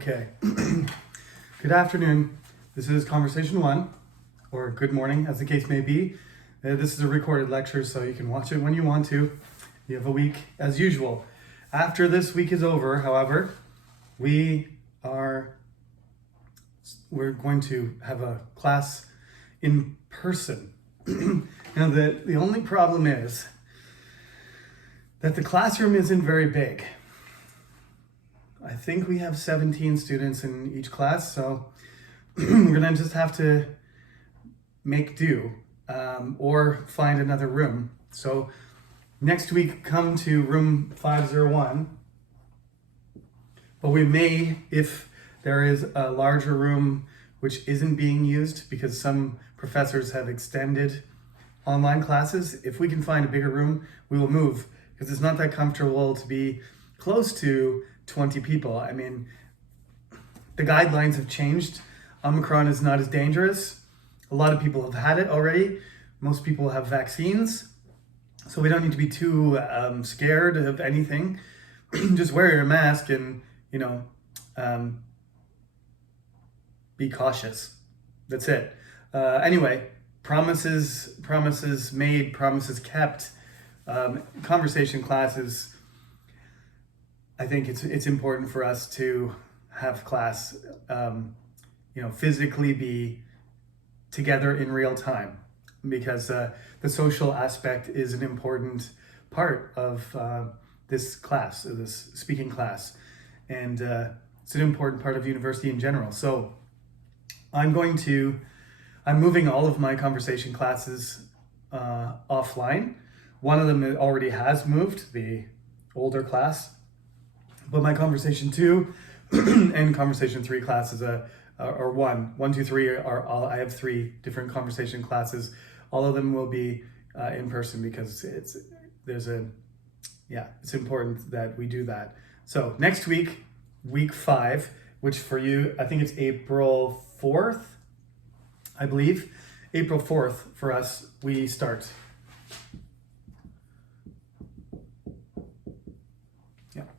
Okay. Good afternoon. This is Conversation 1, or good morning, as the case may be. This is a recorded lecture, so you can watch it when you want to. You have a week as usual. After this week is over, however, we're going to have a class in person. Now, the only problem is that the classroom isn't very big. I think we have 17 students in each class, so we're gonna just have to make do or find another room. So next week, come to room 501, but we may, if there is a larger room which isn't being used because some professors have extended online classes, if we can find a bigger room, we will move, because it's not that comfortable to be close to 20 people. I mean, the guidelines have changed. Omicron is not as dangerous. A lot of people have had it already. Most people have vaccines. So we don't need to be too scared of anything. Just wear your mask and, be cautious. That's it. Anyway, promises made, promises kept. Conversation classes, I think it's important for us to have class, physically be together in real time, because the social aspect is an important part of this class, this speaking class, and it's an important part of university in general. So I'm moving all of my conversation classes offline. One of them already has moved, the older class. But my Conversation 2 and Conversation 3 classes are 1, 2, 3 are all. I have 3 different conversation classes. All of them will be in person, because it's important that we do that. So next week, week 5, which for you, I think it's April 4th, I believe. April 4th for us, we start.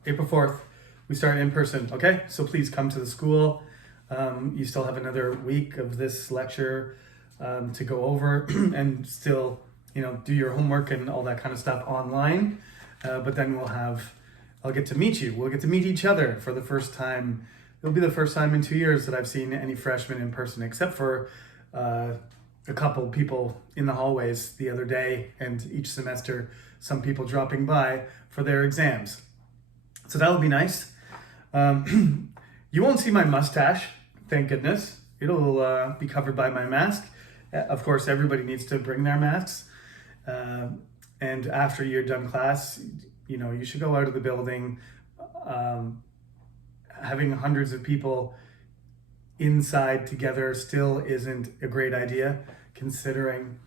April 4th, we start in person, okay? So please come to the school. You still have another week of this lecture to go over and still, do your homework and all that kind of stuff online. But then I'll get to meet you. We'll get to meet each other for the first time. It'll be the first time in 2 years that I've seen any freshmen in person, except for a couple people in the hallways the other day, and each semester, some people dropping by for their exams. So that'll be nice. You won't see my mustache, thank goodness. It'll be covered by my mask. Of course, everybody needs to bring their masks. And after you're done class, you should go out of the building. Having hundreds of people inside together still isn't a great idea, considering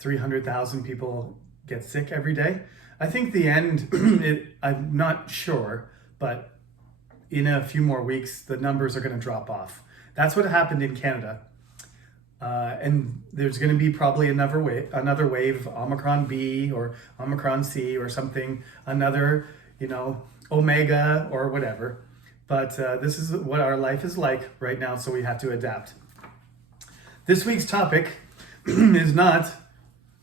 300,000 people get sick every day. I think the end, I'm not sure, but in a few more weeks, the numbers are going to drop off. That's what happened in Canada. And there's going to be probably another wave, Omicron B or Omicron C or something, another, Omega or whatever. But this is what our life is like right now, so we have to adapt. This week's topic is not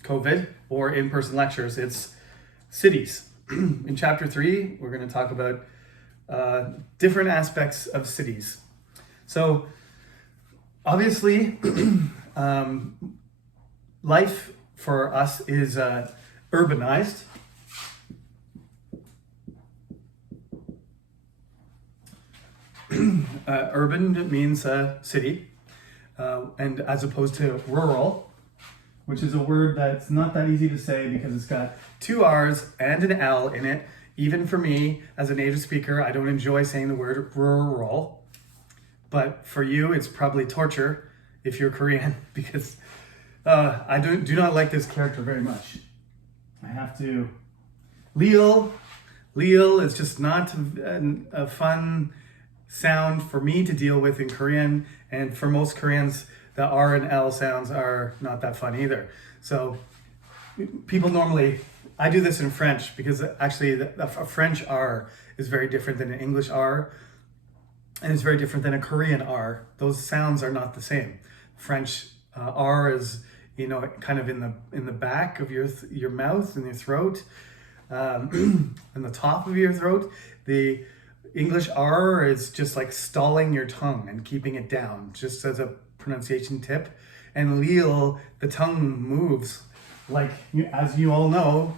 COVID or in-person lectures, it's cities. In chapter 3, we're going to talk about different aspects of cities. So obviously, life for us is urbanized. Urban means city, and as opposed to rural, which is a word that's not that easy to say because it's got 2 R's and an L in it. Even for me, as a native speaker, I don't enjoy saying the word rural. But for you, it's probably torture if you're Korean, because I do not like this character very much. I have to... Leal is just not a fun sound for me to deal with in Korean, and for most Koreans, the R and L sounds are not that fun either. So people normally, I do this in French because actually a French R is very different than an English R. and it's very different than a Korean R. Those sounds are not the same. French R is, kind of in the back of your mouth and your throat, in the top of your throat. The English R is just like stalling your tongue and keeping it down, just as a pronunciation tip. And Lille, the tongue moves like, as you all know,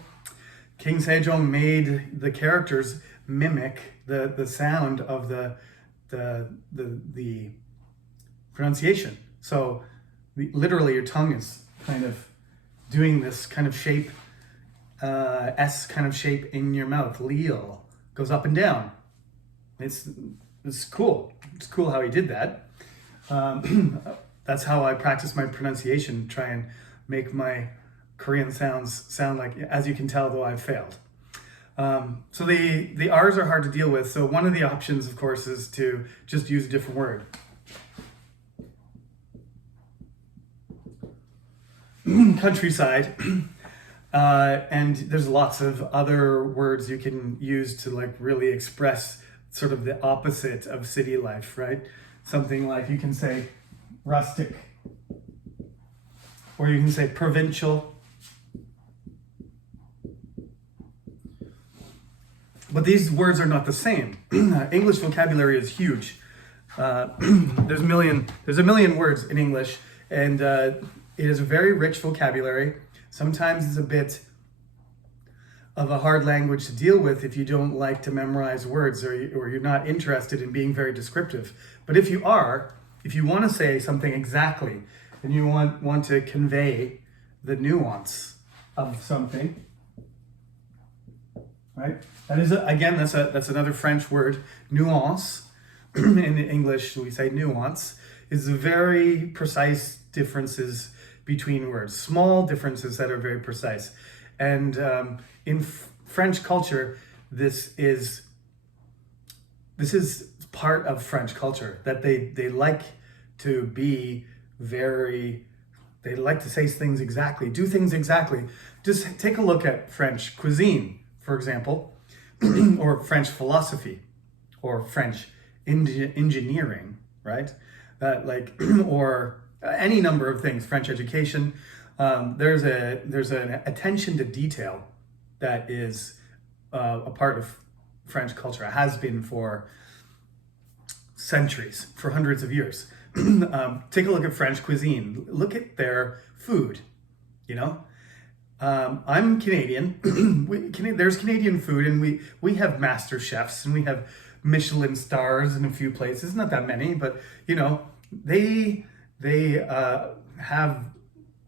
King Sejong made the characters mimic the sound of the pronunciation. So literally your tongue is kind of doing this kind of shape, S kind of shape in your mouth. Lille goes up and down. It's cool. It's cool how he did that. That's how I practice my pronunciation, try and make my Korean sounds sound like, as you can tell, though I've failed. So the R's are hard to deal with. So one of the options, of course, is to just use a different word. Countryside. And there's lots of other words you can use to like really express sort of the opposite of city life, right? Something like you can say rustic, or you can say provincial. But these words are not the same. English vocabulary is huge. There's a million words in English, and it is a very rich vocabulary. Sometimes it's a bit of a hard language to deal with if you don't like to memorize words, or you're not interested in being very descriptive. But if you want to say something exactly, and you want to convey the nuance of something, right? That is, again, that's another French word, nuance. In English, we say nuance, is very precise differences between words, small differences that are very precise. And in French culture, this is part of French culture, that they like to be they like to say things exactly, do things exactly. Just take a look at French cuisine, for example, or French philosophy, or French engineering, right? Or any number of things, French education. There's an attention to detail that is a part of French culture. It has been for centuries, for hundreds of years. Take a look at French cuisine. Look at their food, I'm Canadian. There's Canadian food, and we have master chefs, and we have Michelin stars in a few places. Not that many, but they have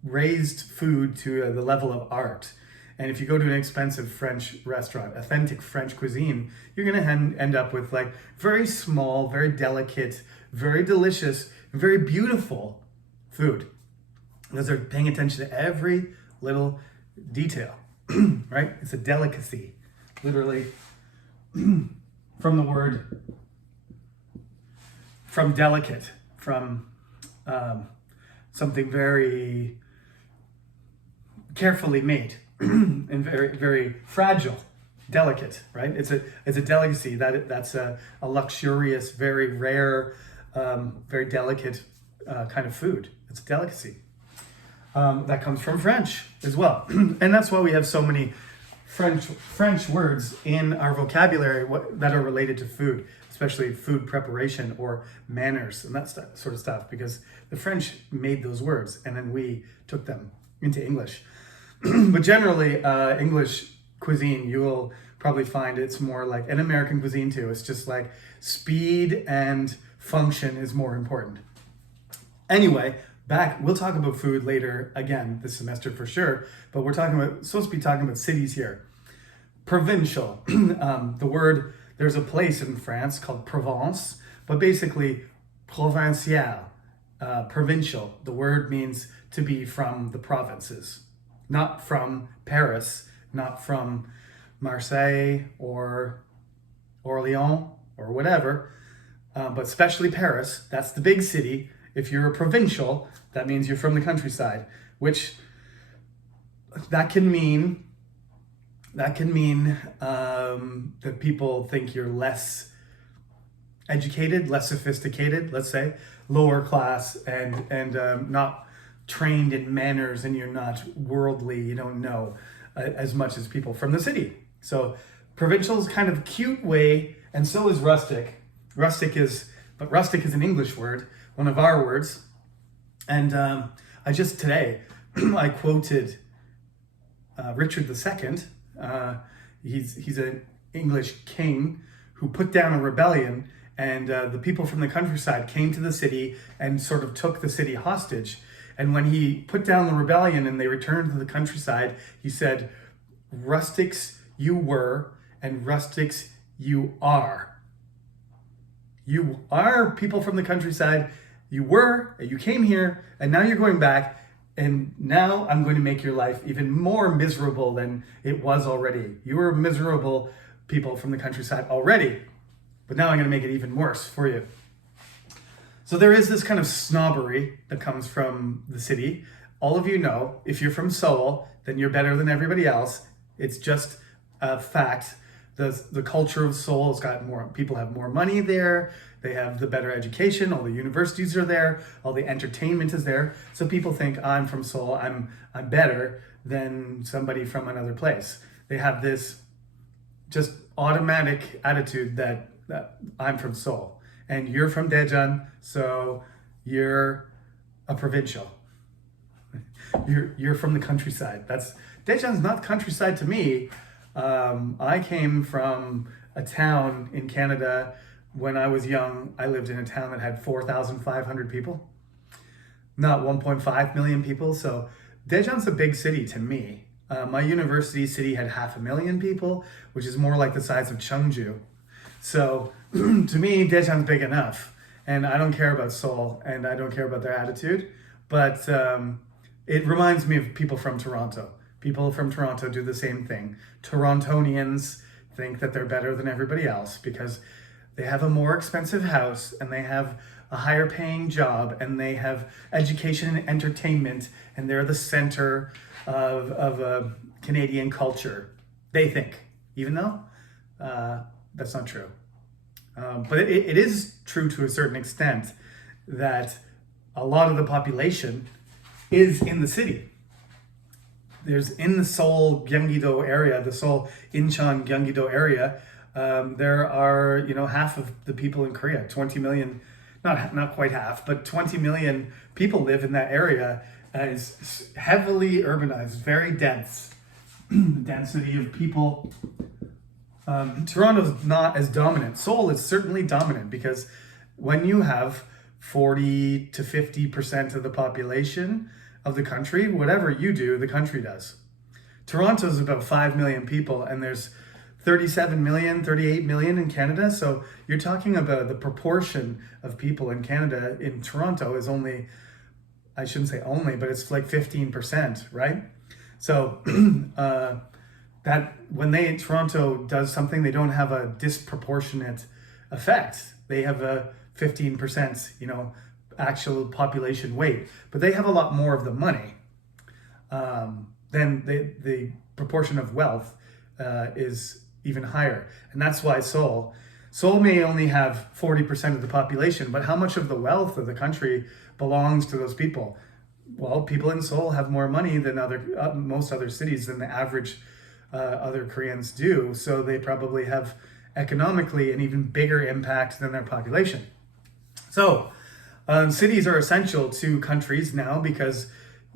raised food to the level of art. And if you go to an expensive French restaurant, authentic French cuisine, you're going to end up with like very small, very delicate, very delicious, very beautiful food, because they're paying attention to every little detail, right? It's a delicacy, literally from the word, from delicate, from something very carefully made and very, very fragile, delicate, right? It's a delicacy. That's a luxurious, very rare, very delicate kind of food. It's a delicacy. That comes from French as well. And that's why we have so many French words in our vocabulary that are related to food, especially food preparation or manners and that sort of stuff, because the French made those words and then we took them into English. But generally, English cuisine, you will probably find it's more like an American cuisine too. It's just like speed and function is more important. Anyway, we'll talk about food later again this semester for sure, but supposed to be talking about cities here. Provincial, the word, there's a place in France called Provence, but basically provincial, provincial. The word means to be from the provinces, not from Paris, not from Marseille or Orléans or whatever, but especially Paris. That's the big city. If you're a provincial, that means you're from the countryside, which that can mean that people think you're less educated, less sophisticated, let's say, lower class, and not trained in manners, and you're not worldly, you don't know as much as people from the city. So provincial is kind of cute way, and so is rustic. But rustic is an English word, one of our words. And I just today, I quoted Richard II. He's an English king who put down a rebellion, and the people from the countryside came to the city and sort of took the city hostage. And when he put down the rebellion and they returned to the countryside, he said, "Rustics you were, and rustics you are." You are people from the countryside. You were, you came here, and now you're going back. And now I'm going to make your life even more miserable than it was already. You were miserable people from the countryside already, but now I'm going to make it even worse for you. So there is this kind of snobbery that comes from the city. All of you know, if you're from Seoul, then you're better than everybody else. It's just a fact. The culture of Seoul has got more, people have more money there. They have the better education. All the universities are there. All the entertainment is there. So people think, I'm from Seoul. I'm better than somebody from another place. They have this just automatic attitude that I'm from Seoul and you're from Daejeon, so you're a provincial. You're from the countryside. Daejeon's not countryside to me. I came from a town in Canada. When I was young, I lived in a town that had 4,500 people, not 1.5 million people. So Daejeon's a big city to me. My university city had 500,000 people, which is more like the size of Cheongju. So to me, Daejeon's big enough. And I don't care about Seoul, and I don't care about their attitude. But it reminds me of people from Toronto. People from Toronto do the same thing. Torontonians think that they're better than everybody else because they have a more expensive house, and they have a higher paying job, and they have education and entertainment, and they're the center of Canadian culture. They think, even though that's not true. But it is true to a certain extent that a lot of the population is in the city. There's in the Seoul Gyeonggi-do area, the Seoul Incheon Gyeonggi-do area, there are, half of the people in Korea, 20 million, not quite half, but 20 million people live in that area. It's heavily urbanized, very dense. The density of people. Toronto's not as dominant. Seoul is certainly dominant because when you have 40 to 50% of the population of the country, whatever you do, the country does. Toronto's about 5 million people, and there's 37 million, 38 million in Canada. So you're talking about the proportion of people in Canada in Toronto is only, I shouldn't say only, but it's like 15%, right? So that when Toronto does something, they don't have a disproportionate effect. They have a 15%, actual population weight, but they have a lot more of the money. Then the proportion of wealth is even higher. And that's why Seoul may only have 40% of the population, but how much of the wealth of the country belongs to those people? Well, people in Seoul have more money than most other cities than the average other Koreans do. So they probably have economically an even bigger impact than their population. So cities are essential to countries now because,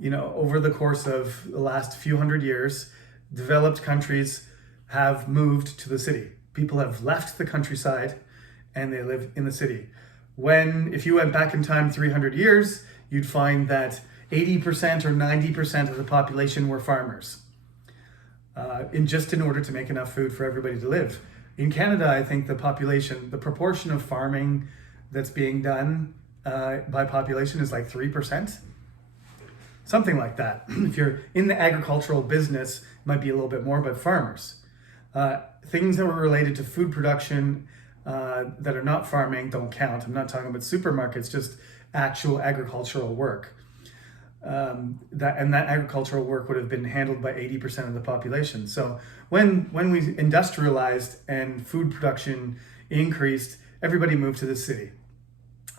over the course of the last few hundred years, developed countries have moved to the city. People have left the countryside and they live in the city. If you went back in time 300 years, you'd find that 80% or 90% of the population were farmers, in order to make enough food for everybody to live. In Canada, I think the proportion of farming that's being done by population is like 3%. Something like that. If you're in the agricultural business, it might be a little bit more, but farmers. Things that were related to food production that are not farming don't count. I'm not talking about supermarkets, just actual agricultural work. That agricultural work would have been handled by 80% of the population. So when we industrialized and food production increased, everybody moved to the city.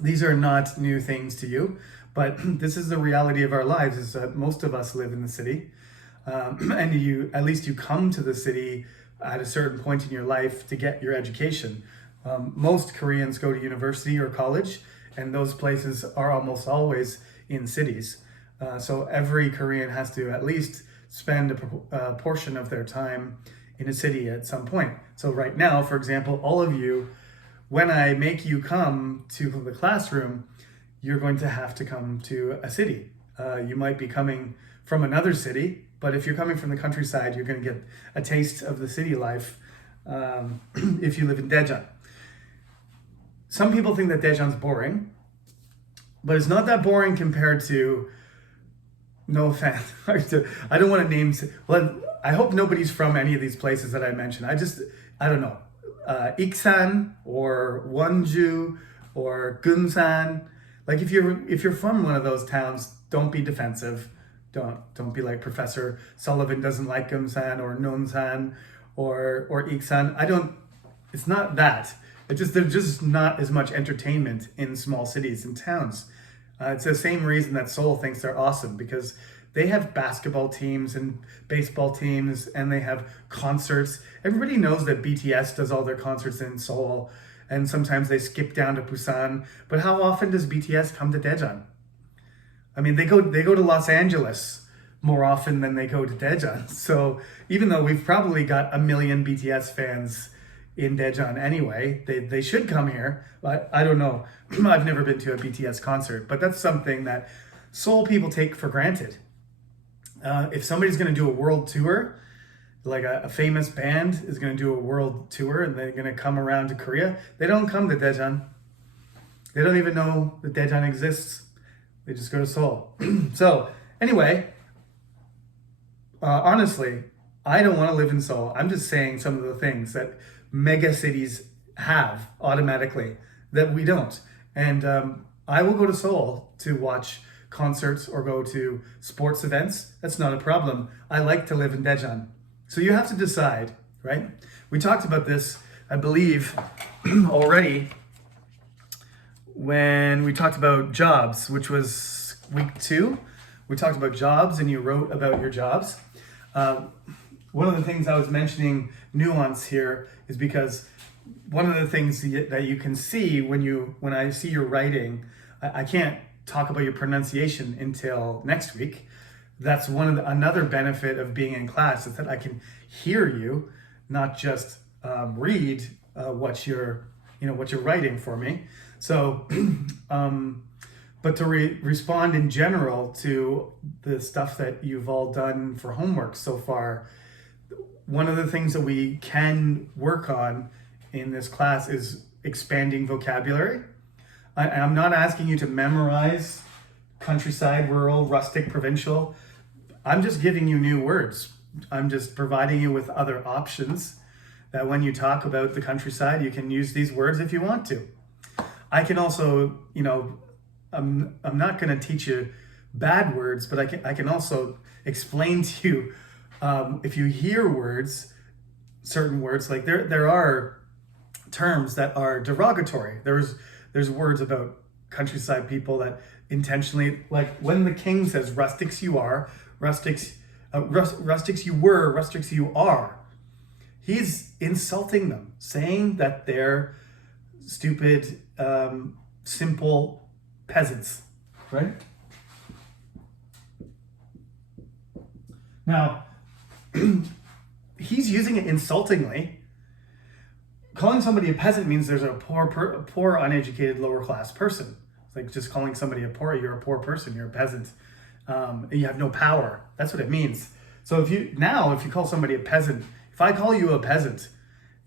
These are not new things to you, but this is the reality of our lives, is that most of us live in the city. And at least you come to the city at a certain point in your life to get your education. Most Koreans go to university or college, and those places are almost always in cities. So every Korean has to at least spend a portion of their time in a city at some point. So right now, for example, all of you, when I make you come to the classroom, you're going to have to come to a city. You might be coming from another city, but if you're coming from the countryside, you're going to get a taste of the city life if you live in Daejeon. Some people think that Daejeon's boring, but it's not that boring compared to, no offense, I don't want to name, well, I hope nobody's from any of these places that I mentioned. I don't know, Iksan or Wonju or Gunsan. Like if you're from one of those towns, don't be defensive. Don't be like Professor Sullivan doesn't like Gunsan or Nonsan or Iksan. It's not that. There's just not as much entertainment in small cities and towns. It's the same reason that Seoul thinks they're awesome, because they have basketball teams and baseball teams, and they have concerts. Everybody knows that BTS does all their concerts in Seoul, and sometimes they skip down to Busan. But how often does BTS come to Daejeon? I mean, they go to Los Angeles more often than they go to Daejeon. So even though we've probably got 1 million BTS fans in Daejeon anyway, they should come here. But I don't know. I've never been to a BTS concert, but that's something that Seoul people take for granted. If somebody's going to do a world tour, like a famous band is going to do a world tour and they're going to come around to Korea, they don't come to Daejeon. They don't even know that Daejeon exists. They just go to Seoul. So anyway, honestly, I don't want to live in Seoul. I'm just saying some of the things that mega cities have automatically that we don't. And I will go to Seoul to watch concerts or go to sports events. That's not a problem. I like to live in Daejeon. So you have to decide, right? We talked about this, I believe, already when we talked about jobs, which was week 2. We talked about jobs and you wrote about your jobs. One of the things I was mentioning nuance here is because one of the things that you can see when I see your writing, I can't talk about your pronunciation until next week. That's another benefit of being in class, is that I can hear you, not just read what you're writing for me. So, but to respond in general to the stuff that you've all done for homework so far, one of the things that we can work on in this class is expanding vocabulary. I'm not asking you to memorize countryside, rural, rustic, provincial. I'm just giving you new words. I'm just providing you with other options that when you talk about the countryside, you can use these words if you want to. I can also, I'm not going to teach you bad words, but I can also explain to you, if you hear words, certain words, like there are terms that are derogatory. There's words about countryside people that intentionally, like when the king says rustics you are, rustics you were, rustics you are, he's insulting them, saying that they're stupid, simple peasants, right? Now, he's using it insultingly. Calling somebody a peasant means there's a poor, uneducated, lower class person. It's like just calling somebody you're a poor person, you're a peasant. You have no power. That's what it means. So if you call somebody a peasant, if I call you a peasant,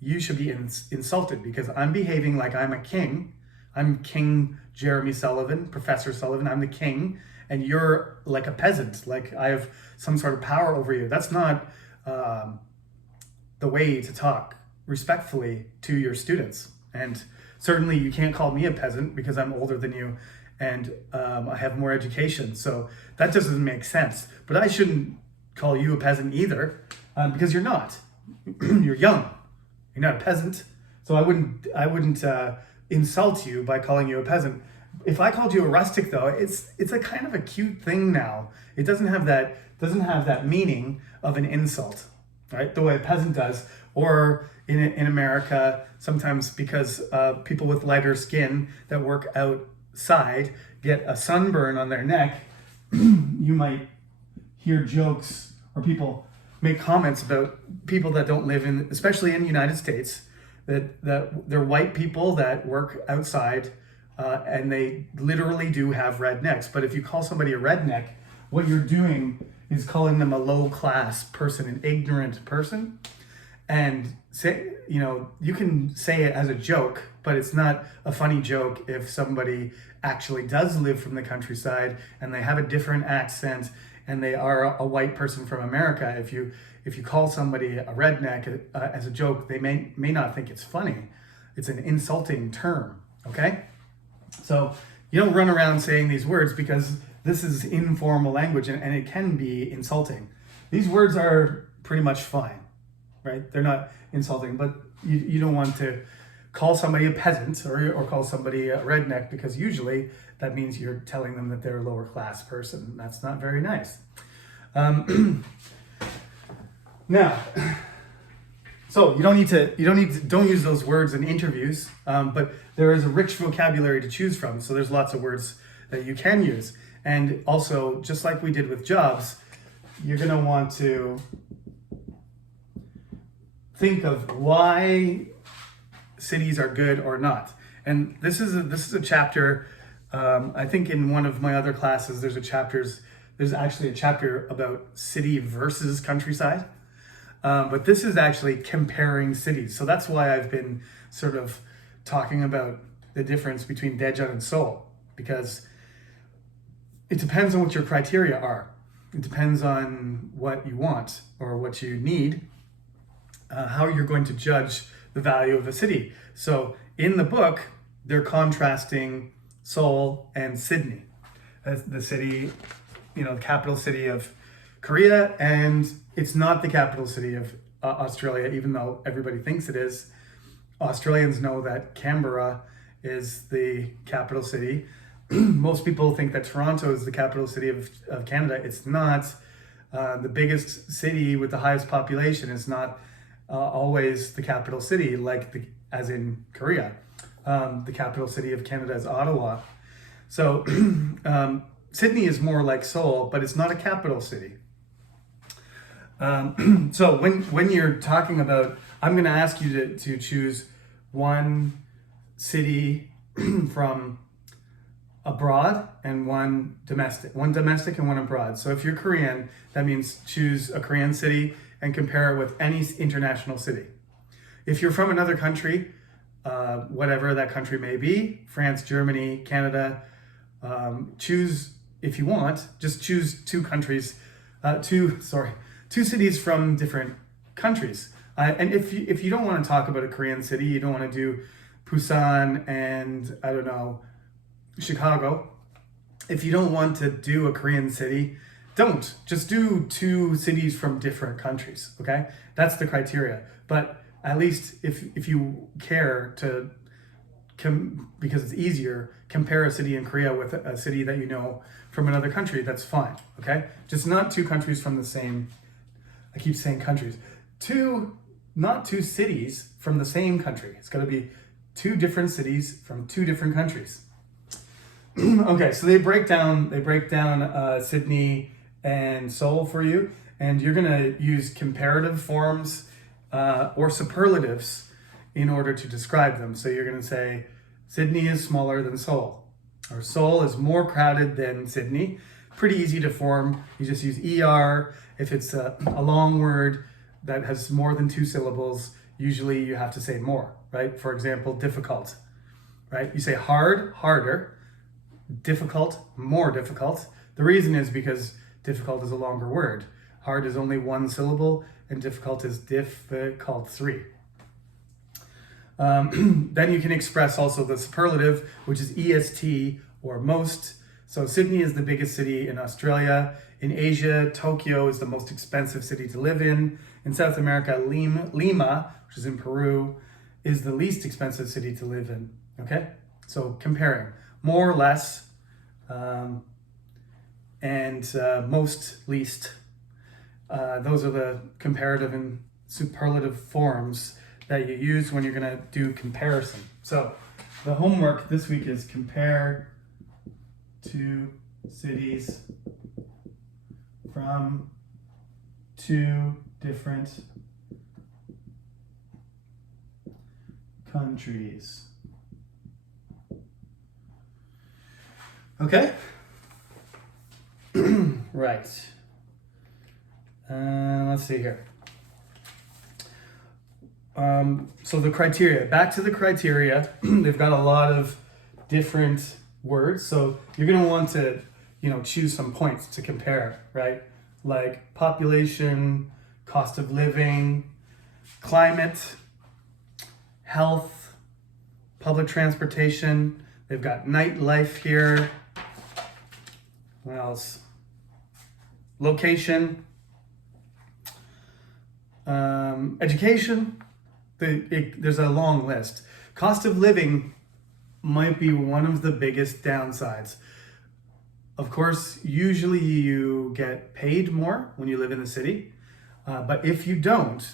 you should be insulted because I'm behaving like I'm a king. I'm King Jeremy Sullivan, Professor Sullivan. I'm the king, and you're like a peasant. Like I have some sort of power over you. That's not the way to talk respectfully to your students. And certainly you can't call me a peasant because I'm older than you and I have more education. So that doesn't make sense. But I shouldn't call you a peasant either because you're not. You're young. You're not a peasant. So I wouldn't insult you by calling you a peasant. If I called you a rustic, though, it's a kind of a cute thing now. It doesn't have that meaning of an insult, right? The way a peasant does, or in America, sometimes because people with lighter skin that work outside get a sunburn on their neck, you might hear jokes or people make comments about people that don't live in, especially in the United States, that they're white people that work outside, and they literally do have red necks. But if you call somebody a redneck, what you're doing is calling them a low class person, an ignorant person. And say, you can say it as a joke, but it's not a funny joke if somebody actually does live from the countryside and they have a different accent and they are a white person from America. If you call somebody a redneck as a joke, they may not think it's funny. It's an insulting term, okay? So you don't run around saying these words because this is informal language and it can be insulting. These words are pretty much fine, right? They're not insulting, but you don't want to call somebody a peasant or call somebody a redneck, because usually that means you're telling them that they're a lower class person. That's not very nice. Now, so don't use those words in interviews, but there is a rich vocabulary to choose from. So there's lots of words that you can use. And also, just like we did with jobs, you're going to want to think of why cities are good or not. And this is a chapter, I think in one of my other classes, there's actually a chapter about city versus countryside. But this is actually comparing cities. So that's why I've been sort of talking about the difference between Daejeon and Seoul, because it depends on what your criteria are. It depends on what you want or what you need, how you're going to judge the value of a city. So in the book, they're contrasting Seoul and Sydney, as the city, capital city of Korea, and it's not the capital city of Australia, even though everybody thinks it is. Australians know that Canberra is the capital city. Most people think that Toronto is the capital city of Canada. It's not. The biggest city with the highest population is not always the capital city, as in Korea. The capital city of Canada is Ottawa. So Sydney is more like Seoul, but it's not a capital city. So when you're talking about, I'm going to ask you to choose one city from abroad and one domestic and one abroad. So if you're Korean, that means choose a Korean city and compare it with any international city. If you're from another country, whatever that country may be, France, Germany, Canada, choose, if you want, just choose two cities from different countries. And if you don't want to talk about a Korean city, you don't want to do Busan and, I don't know, Chicago. If you don't want to do a Korean city, don't. Just do two cities from different countries, okay? That's the criteria. But at least if you care to, because it's easier, compare a city in Korea with a city that you know from another country, that's fine, okay? Just not two countries from the same, I keep saying countries. Not two cities from the same country. It's got to be two different cities from two different countries. Okay, so they break down Sydney and Seoul for you, and you're going to use comparative forms or superlatives in order to describe them. So you're going to say Sydney is smaller than Seoul, or Seoul is more crowded than Sydney. Pretty easy to form. You just use ER. If it's a long word that has more than two syllables, usually you have to say more, right? For example, difficult, right? You say hard, harder, difficult, more difficult. The reason is because difficult is a longer word. Hard is only one syllable, and difficult is difficult 3. Then you can express also the superlative, which is EST or most. So Sydney is the biggest city in Australia. In Asia, Tokyo is the most expensive city to live in. In South America, Lima, which is in Peru, is the least expensive city to live in. Okay, so comparing more or less, and most least. Those are the comparative and superlative forms that you use when you're going to do comparison. So the homework this week is compare two cities from two different countries. Okay? Right. Let's see here. So the criteria, back to the criteria, they've got a lot of different words. So you're going to want to, choose some points to compare, right? Like population, cost of living, climate, health, public transportation. They've got nightlife here. What else? Location, education. There's a long list. Cost of living might be one of the biggest downsides. Of course, usually you get paid more when you live in the city, but if you don't,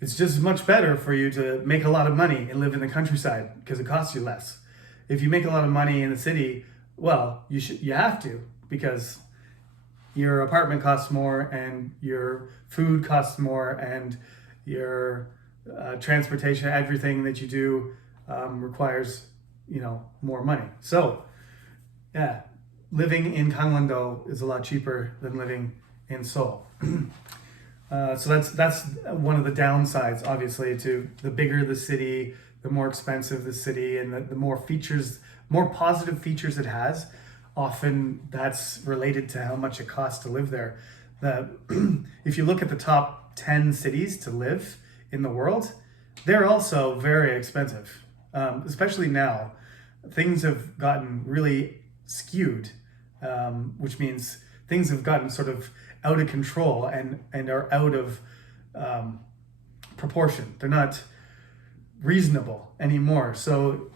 it's just much better for you to make a lot of money and live in the countryside because it costs you less. If you make a lot of money in the city, well, you have to, because your apartment costs more and your food costs more and your transportation, everything that you do requires, more money. So, yeah, living in Gangwon-do is a lot cheaper than living in Seoul. So that's one of the downsides, obviously, to the bigger the city, the more expensive the city, and the more features, more positive features it has. Often that's related to how much it costs to live there. If you look at the top 10 cities to live in the world, they're also very expensive. Especially now, things have gotten really skewed, which means things have gotten sort of out of control and are out of proportion. They're not reasonable anymore. So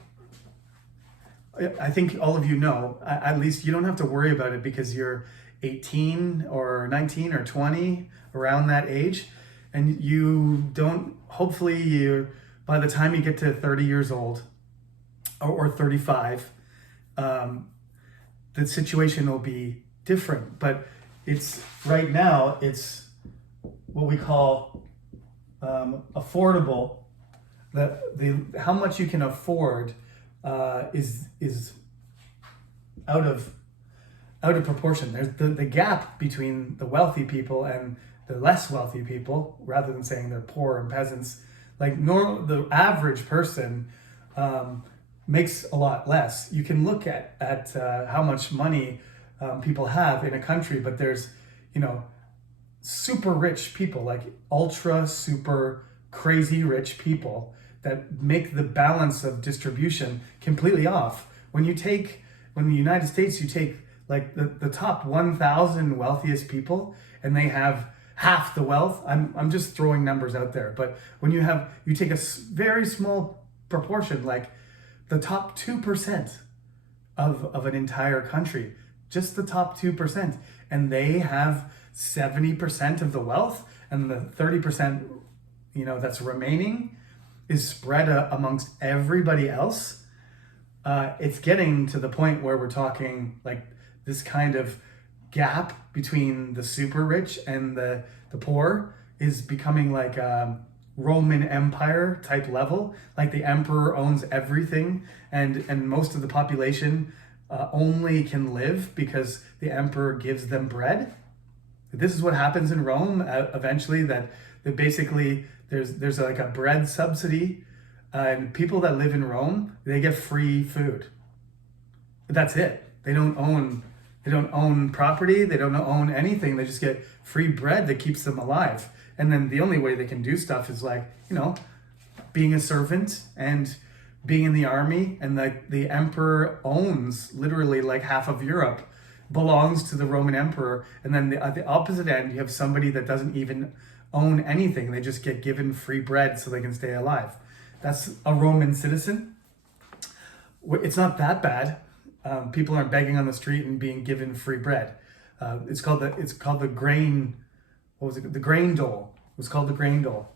I think all of you know, at least you don't have to worry about it because you're 18 or 19 or 20, around that age. And you don't, hopefully by the time you get to 30 years old or 35, the situation will be different. But right now, it's what we call affordable. How much you can afford is out of proportion. There's the gap between the wealthy people and the less wealthy people, rather than saying they're poor and peasants. Like the average person makes a lot less. You can look at how much money people have in a country, but there's super rich people, like ultra super crazy rich people, that make the balance of distribution completely off. When the United States, you take like the top 1,000 wealthiest people, and they have half the wealth. I'm just throwing numbers out there, but when you take a very small proportion, like the top 2% of an entire country, just the top 2%, and they have 70% of the wealth, and the 30%, that's remaining is spread amongst everybody else. It's getting to the point where we're talking like this kind of gap between the super rich and the poor is becoming like a Roman Empire type level. Like the emperor owns everything, and most of the population only can live because the emperor gives them bread. This is what happens in Rome eventually, that basically there's like a bread subsidy, and people that live in Rome, they get free food. But that's it. They don't own property, they don't own anything. They just get free bread that keeps them alive. And then the only way they can do stuff is like, being a servant and being in the army. And the emperor owns literally like half of Europe, belongs to the Roman emperor. And then at the opposite end, you have somebody that doesn't even own anything. They just get given free bread so they can stay alive. That's a Roman citizen. It's not that bad. People aren't begging on the street and being given free bread. It's called the grain. What was it? The grain dole. It was called the grain dole.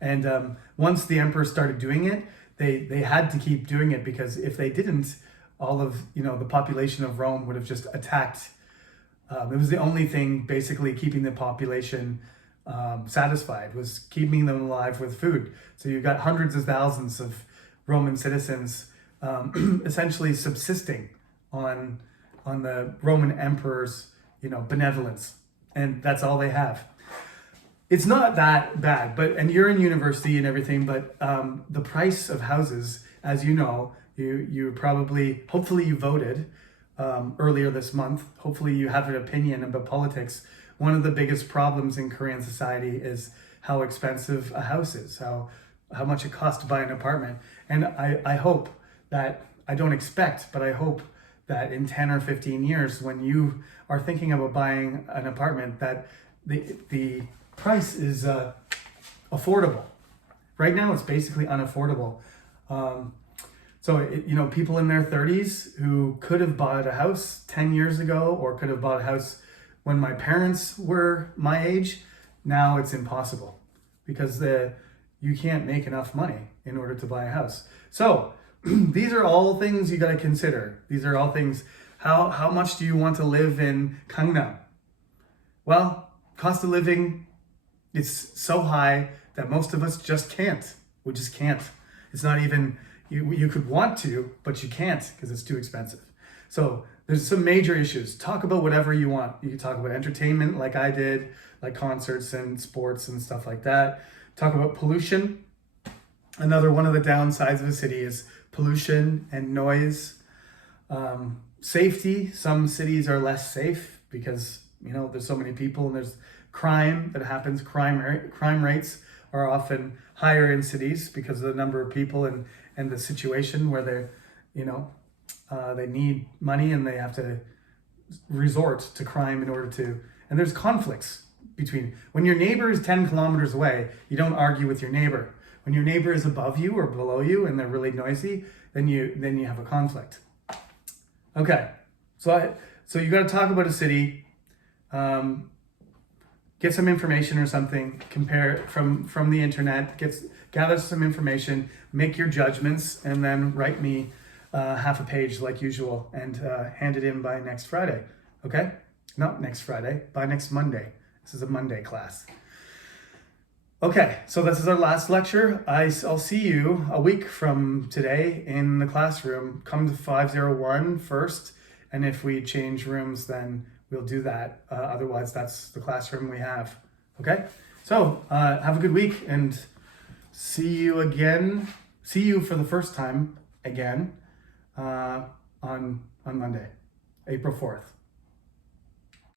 And once the emperor started doing it, they had to keep doing it, because if they didn't, all of the population of Rome would have just attacked. It was the only thing basically keeping the population satisfied, was keeping them alive with food. So you've got hundreds of thousands of Roman citizens essentially subsisting on the Roman emperor's benevolence, and that's all they have. It's not that bad, and you're in university and everything, but the price of houses, as you know, you probably, hopefully you voted earlier this month. Hopefully you have an opinion about politics. One of the biggest problems in Korean society is how expensive a house is, how much it costs to buy an apartment. And I hope that, I don't expect, but I hope that in 10 or 15 years, when you are thinking about buying an apartment, that the price is affordable. Right now, it's basically unaffordable. So people in their 30s who could have bought a house 10 years ago, or could have bought a house when my parents were my age, now it's impossible, because you can't make enough money in order to buy a house. So these are all things you got to consider. These are all things. How much do you want to live in Gangnam? Well, cost of living, it's so high that most of us just can't. We just can't. It's not even, you could want to, but you can't, because it's too expensive. So there's some major issues. Talk about whatever you want. You can talk about entertainment like I did, like concerts and sports and stuff like that. Talk about pollution. Another one of the downsides of a city is pollution and noise. Safety. Some cities are less safe because there's so many people, and there's crime that happens. Crime rates are often higher in cities because of the number of people and the situation where they need money and they have to resort to crime in order to. And there's conflicts between. When your neighbor is 10 kilometers away, you don't argue with your neighbor. When your neighbor is above you or below you and they're really noisy, then you have a conflict. Okay, so you got to talk about a city, get some information or something, compare from the internet, gather some information, make your judgments, and then write me half a page like usual, and hand it in by next Friday. Okay? Not next Friday, by next Monday. This is a Monday class. Okay, so this is our last lecture. I'll see you a week from today in the classroom. Come to 501 first, and if we change rooms, then we'll do that. Otherwise, that's the classroom we have. Okay? So, have a good week, and see you again. See you for the first time again on Monday, April 4th.